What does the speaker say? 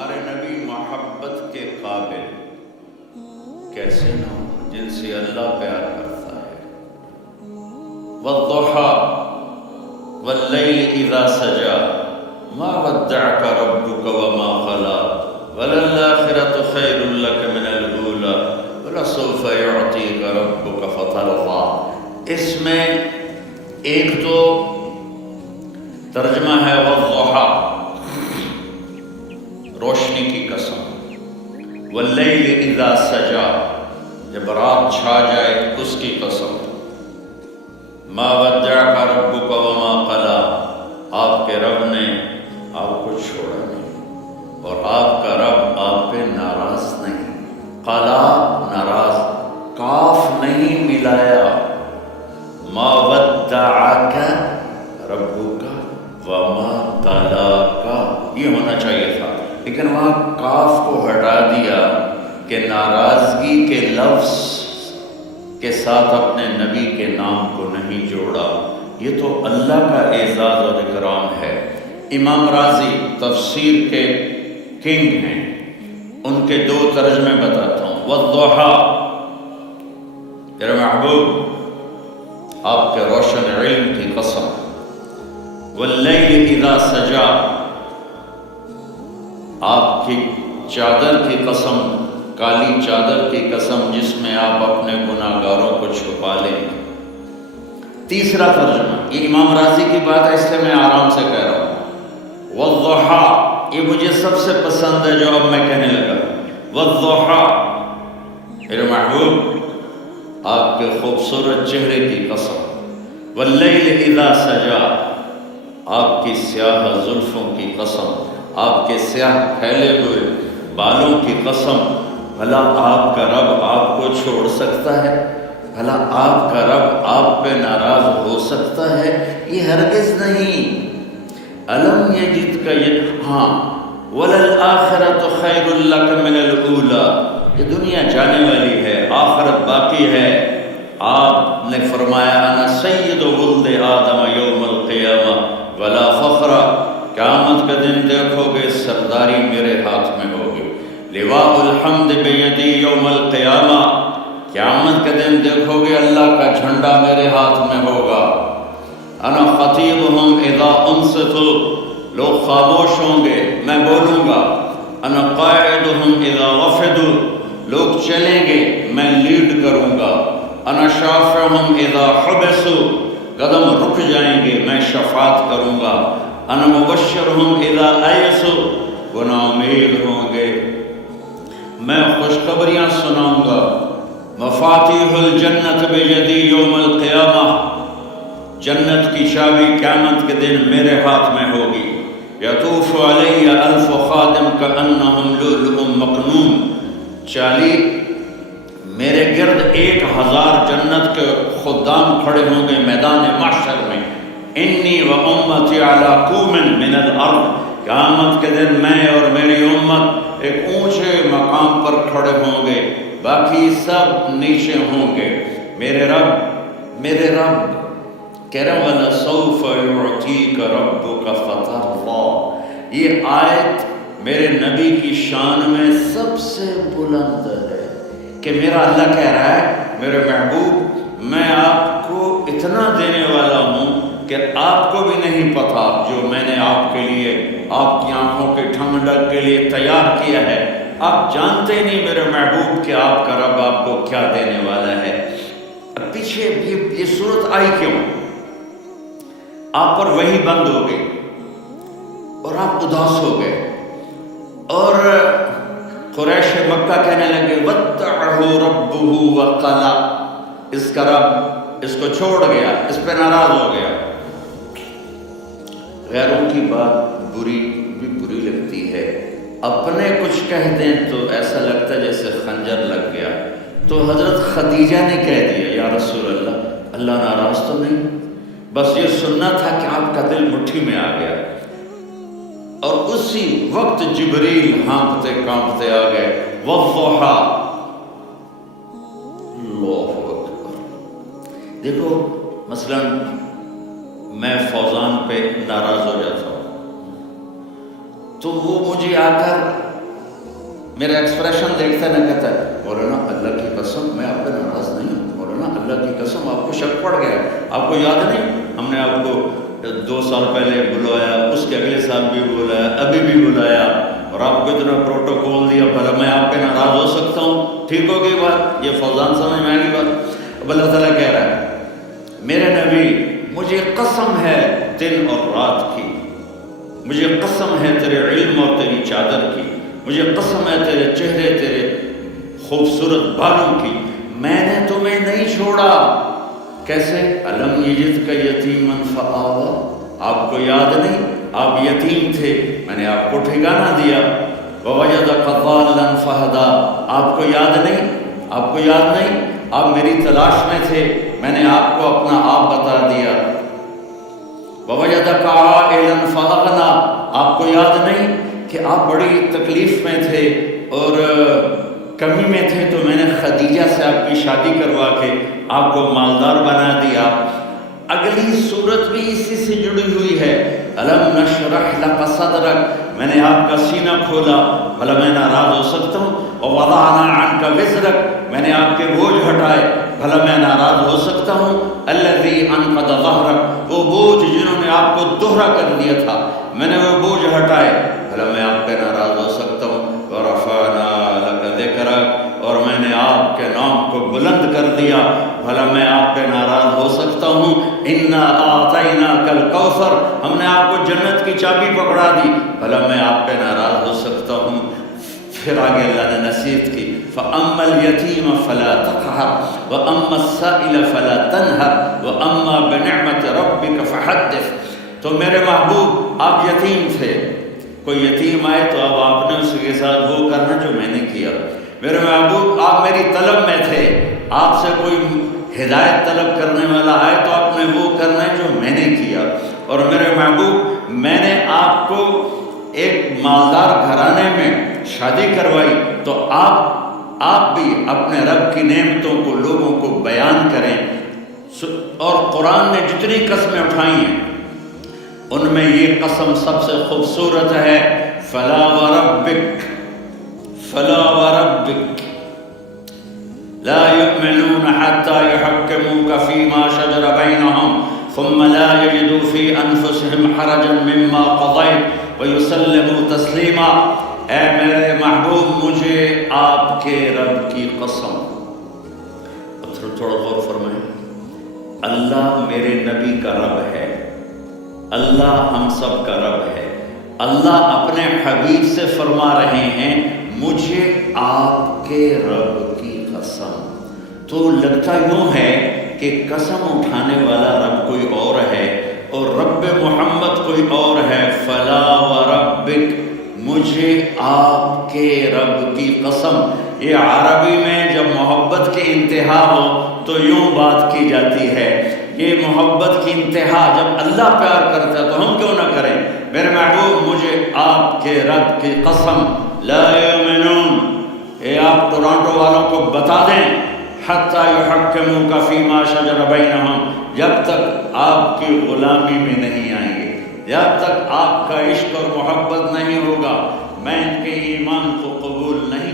ہمارے نبی محبت کے قابل کیسے نہ ہو جن سے اللہ پیار کرتا ہے۔ والضحى واللیل اذا سجا ما ودعك ربك وما قلى وللآخرة خیر لك من الأولى ولسوف يعطيك ربك فترضى۔ اس میں ایک تو ترجمہ ہے والضحى روشنی کی قسم، واللیل اذا سجا جب رات چھا جائے اس کی قسم، ما ودعک ربک وما قلی آپ کے رب نے آپ کو چھوڑا نہیں اور آپ کا رب آپ پہ ناراض نہیں۔ قلا ناراض، کاف نہیں ملایا، ما ودعک ربک وما قلاک یہ ہونا چاہیے تھا، لیکن وہاں کاف کو ہٹا دیا کہ ناراضگی کے لفظ کے ساتھ اپنے نبی کے نام کو نہیں جوڑا۔ یہ تو اللہ کا اعزاز اور اکرام ہے۔ امام راضی تفسیر کے کنگ ہیں، ان کے دو ترجمے بتاتا ہوں۔ والضحى میرے محبوب آپ کے روشن علم کی قسم، واللیل اذا سجا آپ کی چادر کی قسم، کالی چادر کی قسم جس میں آپ اپنے گناہگاروں کو چھپا لیں۔ تیسرا ترجمہ، یہ امام راضی کی بات ہے اس لیے میں آرام سے کہہ رہا ہوں۔ والضحى یہ مجھے سب سے پسند ہے جو اب میں کہنے لگا۔ والضحى میرے محبوب آپ کے خوبصورت چہرے کی قسم، واللیل اذا سجا آپ کی سیاہ زلفوں کی قسم، آپ کے سیاہ پھیلے ہوئے بالوں کی قسم، بھلا آپ کا رب آپ کو چھوڑ سکتا ہے؟ بھلا آپ کا رب آپ پہ ناراض ہو سکتا ہے؟ یہ ہرگز نہیں۔ الم یجدک ہاں وللآخرۃ خیر لک من الاولی، یہ دنیا جانے والی ہے، آخرت باقی ہے۔ آپ نے فرمایا انا سید ولد آدم یوم القیامہ ولا فخر، قیامت کا دن دیکھو گے سرداری میرے ہاتھ میں ہوگی۔ لواء الحمد بیدی یوم القیامہ، قیامت کا دن دیکھو گے اللہ کا جھنڈا میرے ہاتھ میں ہوگا۔ انا خطیبہم اذا انصتوا، لوگ خاموش ہوں گے میں بولوں گا۔ انا قائدہم اذا وفدوا، لوگ چلیں گے میں لیڈ کروں گا۔ انا شافعہم اذا حبسوا، قدم رک جائیں گے میں شفاعت کروں گا۔ انا مبشرہم اذا ایسوا، وہ نا امید ہوں گے میں خوشخبریاں سناؤں گا۔ مفاتیح الجنت بیدی یوم القیامہ، جنت کی چابی قیامت کے دن میرے ہاتھ میں ہوگی۔ یطوف علی الف خادم کانہم لؤلؤ مکنون، چالی میرے گرد 1000 جنت کے خدام کھڑے ہوں گے میدان محشر میں۔ انی و امتی علی قوم من الارض، قیامت کے دن میں اور میری امت ایک اونچے مقام پر کھڑے ہوں گے، باقی سب نیچے ہوں گے۔ میرے رب کہہ رہا ہوں وَلَسَوْفَ يُعْطِيكَ رَبُّكَ فَتَرْضَىٰ، یہ آیت میرے نبی کی شان میں سب سے بلند ہے کہ میرا اللہ کہہ رہا ہے میرے محبوب میں آپ کو اتنا دینے والا ہوں کہ آپ کو بھی نہیں پتا جو میں نے آپ کے لیے، آپ کی آنکھوں کے ٹھنڈک کے لیے تیار کیا ہے۔ آپ جانتے ہی نہیں میرے محبوب کہ آپ کا رب آپ کو کیا دینے والا ہے۔ پیچھے یہ صورت آئی کیوں؟ آپ پر وحی بند ہو گئی اور آپ اداس ہو گئے، اور قریش مکہ کہنے لگے وَدَّعَهُ رَبُّهُ وَقَلَى، اس کا رب اس کو چھوڑ گیا، اس پہ ناراض ہو گیا۔ غیروں کی بات بری لگتی ہے، اپنے کچھ کہہ دیں تو ایسا لگتا ہے جیسے خنجر لگ گیا۔ تو حضرت خدیجہ نے کہہ دیا یا رسول اللہ، اللہ ناراض تو نہیں؟ بس یہ سننا تھا کہ آپ کا دل مٹھی میں آ گیا، اور اسی وقت جبریل ہانپتے کانپتے آ گئے۔ والضحى، اللہ اکبر۔ دیکھو مثلا میں فوزان پہ ناراض ہو جاتا ہوں تو وہ مجھے آ کر میرا ایکسپریشن دیکھتا ہے نہ کہتا ہے مولانا اللہ کی قسم میں آپ پہ ناراض نہیں ہوں، مولانا اللہ کی قسم آپ کو شک پڑ گیا، آپ کو یاد نہیں ہم نے آپ کو 2 سال پہلے بلایا، اس کے اگلے سال بھی بلایا، ابھی بھی بلایا، اور آپ کو اتنا پروٹوکول دیا، بھلا میں آپ پہ ناراض ہو سکتا ہوں؟ ٹھیک ہوگی بات؟ یہ فوزان سمجھ میں آئے گی بات؟ اب اللہ تعالیٰ کہہ رہا ہے میرے نبی مجھے قسم ہے دن اور رات کی، مجھے قسم ہے تیرے علم اور تیری چادر کی، مجھے قسم ہے تیرے چہرے، تیرے خوبصورت بالوں کی، میں نے تمہیں نہیں چھوڑا۔ کیسے؟ الم یجدک یتیما فآوی، آپ کو یاد نہیں آپ یتیم تھے، میں نے آپ کو ٹھکانہ دیا، ووجدک ضالا فہدی، آپ کو یاد نہیں، آپ کو یاد نہیں آپ میری تلاش میں تھے، میں نے آپ کو اپنا آپ بتا دیا، ووجدک عائلا فاغنی، آپ کو یاد نہیں کہ آپ بڑی تکلیف میں تھے اور کمی میں تھے تو میں نے خدیجہ سے آپ کی شادی کروا کے آپ کو مالدار بنا دیا۔ اگلی صورت بھی اسی سے جڑی ہوئی ہے، الم نشرح لک صدرک، میں نے آپ کا سینہ کھولا، بھلا میں ناراض ہو سکتا ہوں؟ ووضعنا عنک وزرک، میں نے آپ کے بوجھ ہٹائے، بھلا میں ناراض ہو سکتا ہوں؟ الذی انقض ظہرک، وہ بوجھ جنہوں نے آپ کو دوہرا کر دیا تھا، میں نے وہ بوجھ ہٹائے، بھلا میں آپ پہ ناراض ہو سکتا ہوں؟ ورفعنا لک ذکرک، اور میں نے آپ کے نام کو بلند کر دیا، بھلا میں آپ پہ ناراض ہو سکتا ہوں؟ انا اعطیناک الکوثر، ہم نے آپ کو جنت کی چابی پکڑا دی، بھلا میں آپ پہ ناراض ہو سکتا ہوں؟ پھر آگے اللہ نے نصیحت کی، فَأَمَّا الْيَتِيمَ فَلَا تَقْهَرْ وَأَمَّا السَّائِلَ فَلَا تَنْهَرْ وَأَمَّا بِنِعْمَةِ رَبِّكَ فَحَدِّثْ۔ تو میرے محبوب آپ یتیم تھے، کوئی یتیم آئے تو اب آپ نے اس کے ساتھ وہ کرنا جو میں نے کیا۔ میرے محبوب آپ میری طلب میں تھے، آپ سے کوئی ہدایت طلب کرنے والا آئے تو آپ نے وہ کرنا ہے جو میں نے کیا۔ اور میرے محبوب میں نے آپ کو ایک مالدار گھرانے میں شادی کروائی تو آپ بھی اپنے رب کی نعمتوں کو لوگوں کو بیان کریں۔ اور قرآن نے جتنی قسمیں اٹھائی ہیں ان میں یہ قسم سب سے خوبصورت ہے، فلا وربک، فلا وربک لا يؤمنون حتى يحكموك فيما شجر بينهم ثم لا يجدوا في انفسهم حرجا مما قضيت ويسلموا تسلیما۔ اے میرے محبوب مجھے آپ کے رب کی قسم، تھوڑا غور فرمائیں، اللہ میرے نبی کا رب ہے، اللہ ہم سب کا رب ہے، اللہ اپنے حبیب سے فرما رہے ہیں مجھے آپ کے رب کی قسم۔ تو لگتا یوں ہے کہ قسم اٹھانے والا رب کوئی اور ہے اور رب محمد کوئی اور ہے۔ فلا وربک، مجھے آپ کے رب کی قسم۔ یہ عربی میں جب محبت کی انتہا ہو تو یوں بات کی جاتی ہے، یہ محبت کی انتہا جب اللہ پیار کرتا ہے تو ہم کیوں نہ کریں؟ میرے محبوب مجھے آپ کے رب کی قسم، لا یؤمنون، اے آپ ٹورانٹو والوں کو بتا دیں، حتی یحکموک فیما شجر بینہم، جب تک آپ کی غلامی میں نہیں آئیں گے، جب تک آپ کا عشق اور محبت نہیں ہوگا، میں ان کے ایمان کو قبول نہیں